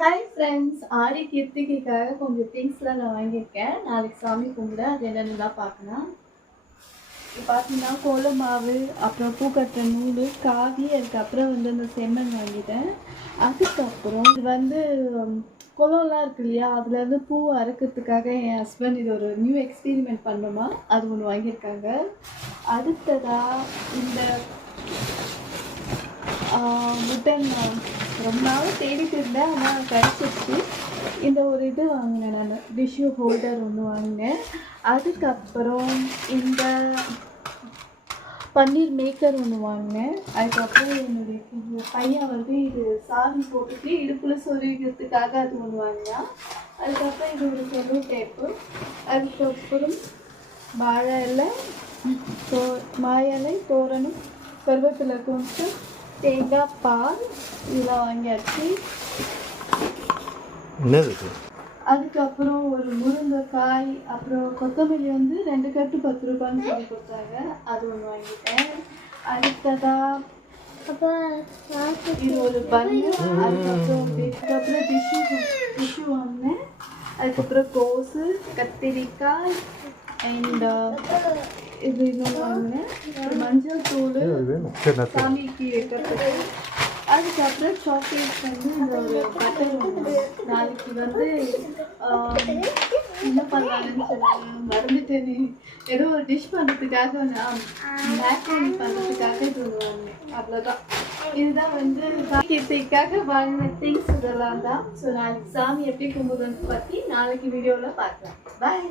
Hi friends, ஆடி கிருத்திகைக்காக கொஞ்சம் திங்ஸ்லாம் நான் வாங்கியிருக்கேன். நாளைக்கு சாமி கும்பிட அது என்னென்னலாம் பார்க்கலாம். இப்போ பார்த்தீங்கன்னா கோல மாவு, அப்புறம் பூக்கட்டுற நூல், காவி, அதுக்கப்புறம் இந்த செம்மண் வாங்கிட்டேன். அதுக்கப்புறம் இது குளம்லாம் இருக்கு இல்லையா, அதுலேருந்து பூ அறுக்கிறதுக்காக என் ஹஸ்பண்ட் இது ஒரு நியூ எக்ஸ்பீரிமெண்ட் பண்ணோமா, அது ஒன்று வாங்கியிருக்காங்க. அடுத்ததாக இந்த உட்டன் ரொம்ப நாள் தேடிட்டு இருந்தேன், ஆனால் கிடச்சிருச்சு. இந்த ஒரு இது வாங்கினேன், நான் டிஷ்யூ ஹோல்டர் ஒன்று வாங்கினேன். அதுக்கப்புறம் இந்த பன்னீர் மேக்கர் ஒன்று வாங்கினேன். அதுக்கப்புறம் என்னுடைய பையன் இது சாவி போட்டுட்டு இடுப்பில் சொருவிக்கிறதுக்காக அது ஒன்று வாங்கினான். அதுக்கப்புறம் இது ஒரு செல்லோ டேப்பு. அதுக்கப்புறம் வாழை இலை, மாயிலை, தோரணம், கருவேப்பிலை கொஞ்சம், தேங்காய் பால், இதெல்லாம் வாங்கியாச்சு. அதுக்கப்புறம் ஒரு முருங்கைக்காய், அப்புறம் கொத்தமல்லி 2 கட்டு 10 ரூபான்னு சொல்லி கொடுத்தாங்க, அது ஒன்று வாங்கிட்டேன். அடுத்ததாக இது ஒரு பன்னு. அதுக்கப்புறம் டிஷ்யூ வாங்கினேன். அதுக்கப்புறம் கோஸு, கத்திரிக்காய், அண்ட் இது இன்னொன்று வாங்கினேன். மஞ்சள் தூள் சாமிக்கு வைக்கிறதுக்கு. அதுக்கப்புறம் சாக்லேட்ஸ் இந்த ஒரு பட்டர் ஒன்று. நாளைக்கு என்ன பண்ணலான்னு சொன்னாங்க, மறந்துட்டேனே. ஏதோ ஒரு டிஷ் பண்ணுறதுக்காக நான் மேக்ரோனி பண்ணுறதுக்காக இது ஒன்று வாங்கினேன். அவ்வளோதான். இதுதான் கீர்த்திக்காக வாங்கின திங்ஸ் இதெல்லாம் தான். ஸோ நாளைக்கு சாமி எப்படி கும்பிடுறதுன்னு பற்றி நாளைக்கு வீடியோவில் பார்க்கலாம். பாய்.